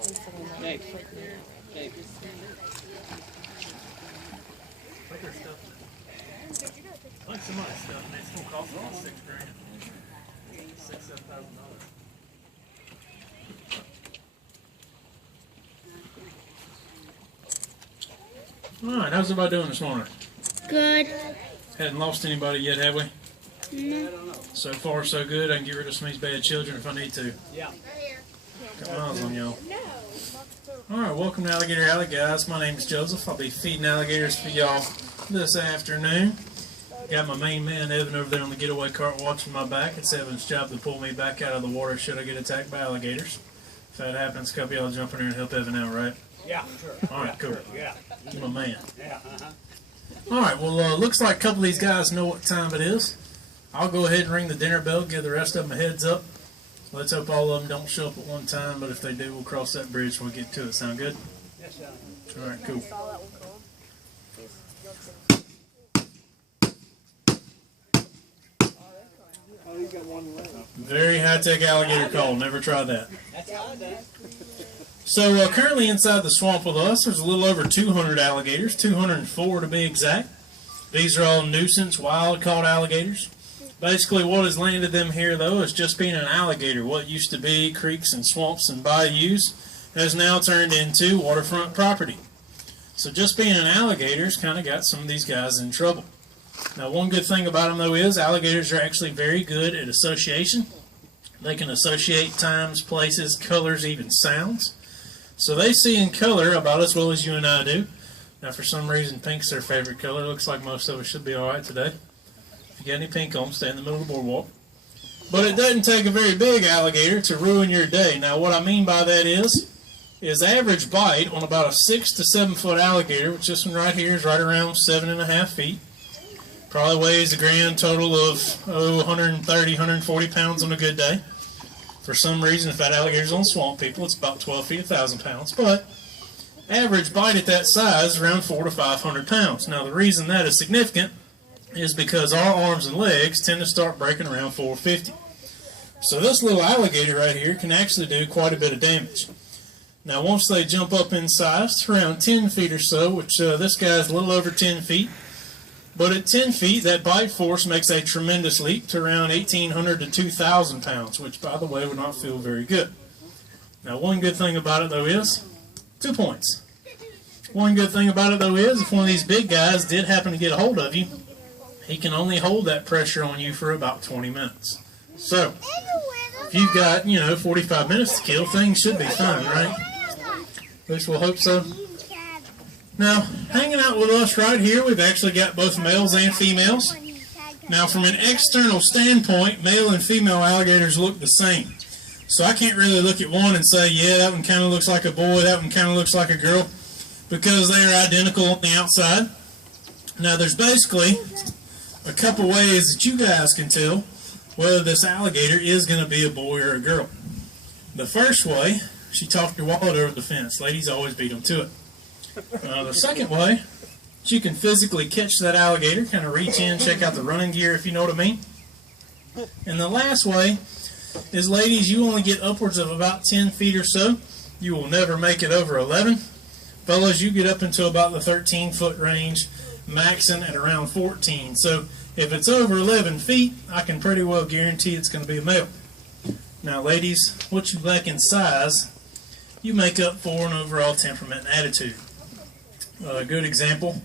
Take her stuff. Like some other stuff, and it's gonna cost about $6 grand. $6,000-7,000. All right, how's everybody doing this morning? Good. Hadn't lost anybody yet, have we? No. So far, so good. I can get rid of some of these bad children if I need to. Yeah. Got miles on y'all. All right, welcome to Alligator Alley, guys. My name is Joseph. I'll be feeding alligators for y'all this afternoon. Got my main man, Evan, over there on the getaway cart watching my back. It's Evan's job to pull me back out of the water should I get attacked by alligators. If that happens, a couple of y'all jump in there and help Evan out, right? Yeah, sure. All right, cool. Yeah. You're my man. Yeah. All right, well, looks like a couple of these guys know what time it is. I'll go ahead and ring the dinner bell, give the rest of them a heads up. Let's hope all of them don't show up at one time, but if they do, we'll cross that bridge when we get to it. Sound good? Yes, sir. All right, cool. Oh, you got one left. Very high-tech alligator call. Never tried that. That's how I done. So currently inside the swamp with us, there's a little over 200 alligators, 204 to be exact. These are all nuisance, wild-caught alligators. Basically, what has landed them here, though, is just being an alligator. What used to be creeks and swamps and bayous has now turned into waterfront property. So just being an alligator has kind of got some of these guys in trouble. Now, one good thing about them, though, is alligators are actually very good at association. They can associate times, places, colors, even sounds. So they see in color about as well as you and I do. Now, for some reason, pink's their favorite color. Looks like most of us should be all right today. If you got any pink on, stay in the middle of the boardwalk. But it doesn't take a very big alligator to ruin your day. Now, what I mean by that is average bite on about a 6 to 7 foot alligator, which this one right here is right around 7.5 feet. Probably weighs a grand total of 130, 140 pounds on a good day. For some reason, if that alligator's on swamp people, it's about 12 feet, 1,000 pounds. But average bite at that size is around 400 to 500 pounds. Now, the reason that is significant is because our arms and legs tend to start breaking around 450. So this little alligator right here can actually do quite a bit of damage. Now, once they jump up in size to around 10 feet or so, which this guy's a little over 10 feet, but at 10 feet, that bite force makes a tremendous leap to around 1,800 to 2,000 pounds, which, by the way, would not feel very good. Now, one good thing about it, though, is 2 points. One good thing about it, though, is if one of these big guys did happen to get a hold of you, he can only hold that pressure on you for about 20 minutes. So, if you've got, 45 minutes to kill, things should be fine, right? At least we'll hope so. Now, hanging out with us right here, we've actually got both males and females. Now, from an external standpoint, male and female alligators look the same. So I can't really look at one and say, yeah, that one kind of looks like a boy, that one kind of looks like a girl, because they are identical on the outside. Now, there's basically a couple ways that you guys can tell whether this alligator is going to be a boy or a girl. The first way, she talked your wallet over the fence. Ladies always beat them to it. The second way, you can physically catch that alligator, kind of reach in, check out the running gear, if you know what I mean. And the last way is, ladies, you only get upwards of about 10 feet or so. You will never make it over 11. Fellas, you get up into about the 13-foot range, maxing at around 14. So if it's over 11 feet, I can pretty well guarantee it's going to be a male. Now, ladies, what you lack in size, you make up for in overall temperament and attitude. A good example,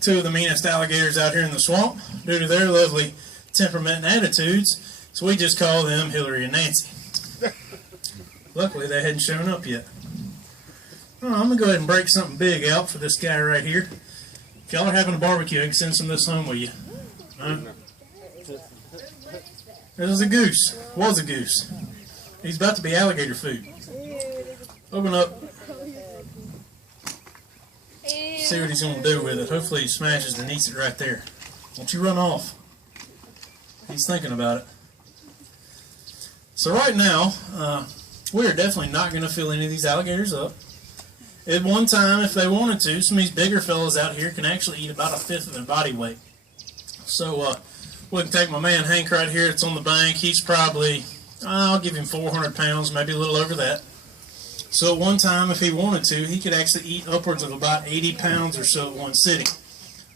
2 of the meanest alligators out here in the swamp, due to their lovely temperament and attitudes, so we just call them Hillary and Nancy. Luckily, they hadn't shown up yet. I'm going to go ahead and break something big out for this guy right here. If y'all are having a barbecue, I can send some of this home with you. This is a goose. Was a goose. He's about to be alligator food. Open up. See what he's going to do with it. Hopefully he smashes and eats it right there. Don't you run off. He's thinking about it. So right now, we are definitely not going to fill any of these alligators up. At one time, if they wanted to, some of these bigger fellas out here can actually eat about 1/5 of their body weight. So we can take my man Hank right here. It's on the bank. He's probably, I'll give him 400 pounds, maybe a little over that. So at one time, if he wanted to, he could actually eat upwards of about 80 pounds or so at one sitting.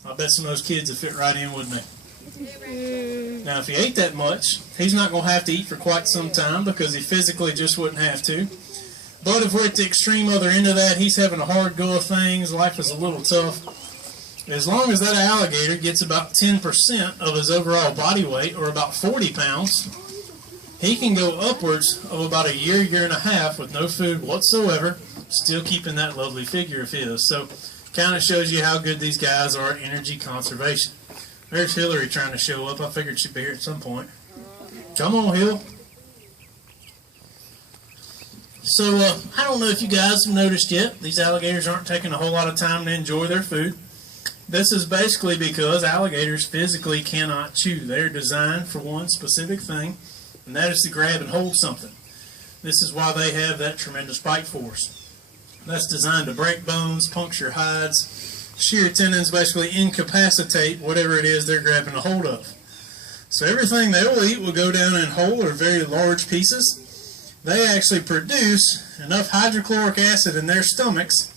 I bet some of those kids would fit right in, wouldn't they? Now, if he ate that much, he's not going to have to eat for quite some time because he physically just wouldn't have to. But if we're at the extreme other end of that, he's having a hard go of things, life is a little tough. As long as that alligator gets about 10% of his overall body weight, or about 40 pounds, he can go upwards of about a year, year and a half with no food whatsoever, still keeping that lovely figure of his. So, kind of shows you how good these guys are at energy conservation. There's Hillary trying to show up. I figured she'd be here at some point. Come on, Hill. So, I don't know if you guys have noticed yet, these alligators aren't taking a whole lot of time to enjoy their food. This is basically because alligators physically cannot chew. They're designed for one specific thing, and that is to grab and hold something. This is why they have that tremendous bite force. That's designed to break bones, puncture hides, shear tendons, basically incapacitate whatever it is they're grabbing a hold of. So everything they will eat will go down in whole or very large pieces. They actually produce enough hydrochloric acid in their stomachs.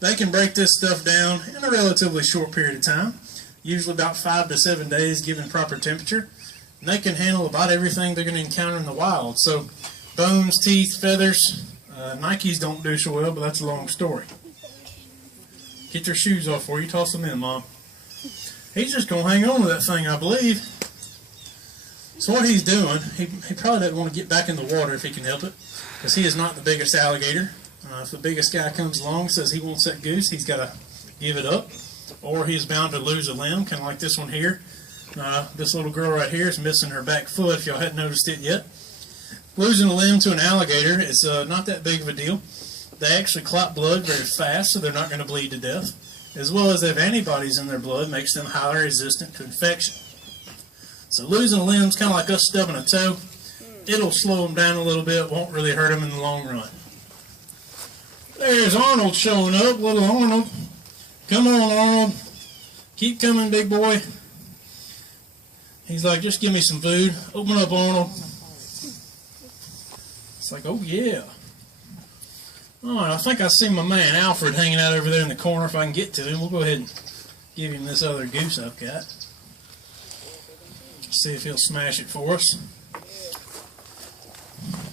They can break this stuff down in a relatively short period of time, usually about 5 to 7 days given proper temperature. And they can handle about everything they're going to encounter in the wild. So bones, teeth, feathers, Nikes don't do so well, but that's a long story. Get their shoes off before you toss them in, Mom. He's just going to hang on to that thing, I believe. So what he's doing, he probably doesn't want to get back in the water if he can help it, because he is not the biggest alligator. If the biggest guy comes along and says he wants that goose, he's got to give it up, or he's bound to lose a limb, kind of like this one here. This little girl right here is missing her back foot, if y'all hadn't noticed it yet. Losing a limb to an alligator is not that big of a deal. They actually clot blood very fast, so they're not going to bleed to death. As well as they have antibodies in their blood, makes them highly resistant to infection. So losing a limb is kind of like us stubbing a toe. It'll slow them down a little bit, won't really hurt them in the long run. There's Arnold showing up, little Arnold. Come on, Arnold. Keep coming, big boy. He's like, just give me some food. Open up, Arnold. It's like, oh yeah. All right, I think I see my man Alfred hanging out over there in the corner. If I can get to him, we'll go ahead and give him this other goose I've got. See if he'll smash it for us.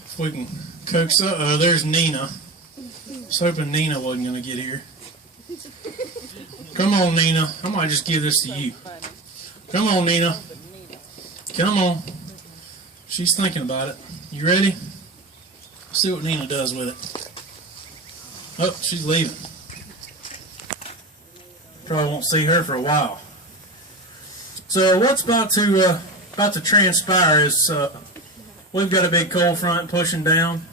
If we can coax up. There's Nina. I was hoping Nina wasn't going to get here. Come on, Nina. I might just give this to you. Come on, Nina. Come on. She's thinking about it. You ready? See what Nina does with it. Oh, she's leaving. Probably won't see her for a while. So what's about to transpire is we've got a big cold front pushing down.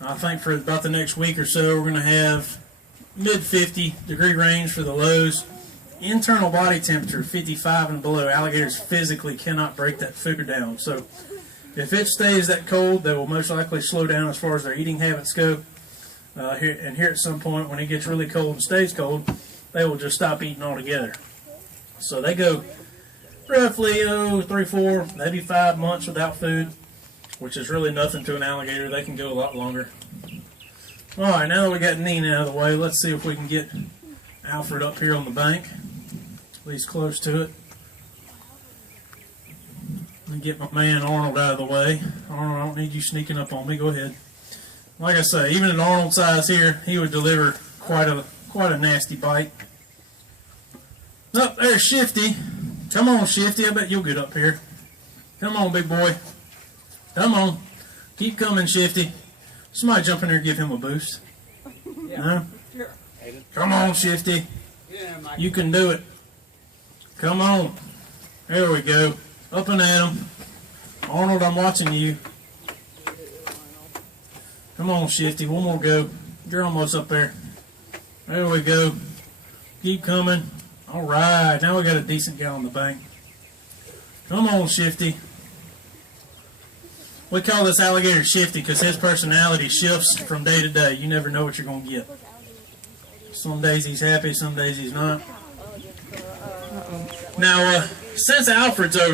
I think for about the next week or so, we're going to have mid-50-degree range for the lows. Internal body temperature, 55 and below. Alligators physically cannot break that food down. So if it stays that cold, they will most likely slow down as far as their eating habits go. Here at some point, when it gets really cold and stays cold, they will just stop eating altogether. So they go roughly 3, 4, maybe 5 months without food, which is really nothing to an alligator. They can go a lot longer. All right, now that we got Nina out of the way, let's see if we can get Alfred up here on the bank, at least close to it. Let me get my man Arnold out of the way. Arnold, I don't need you sneaking up on me. Go ahead. Like I say, even an Arnold size here, he would deliver quite a nasty bite. Oh, there's Shifty. Come on, Shifty. I bet you'll get up here. Come on, big boy. Come on. Keep coming, Shifty. Somebody jump in there and give him a boost. Yeah. No? Sure. Come on, Shifty. Yeah, Mike. You can do it. Come on. There we go. Up and at him. Arnold, I'm watching you. Come on, Shifty. One more go. You're almost up there. There we go. Keep coming. All right. Now we got a decent guy on the bank. Come on, Shifty. We call this alligator Shifty because his personality shifts from day to day. You never know what you're going to get. Some days he's happy, some days he's not. Now, since Alfred's over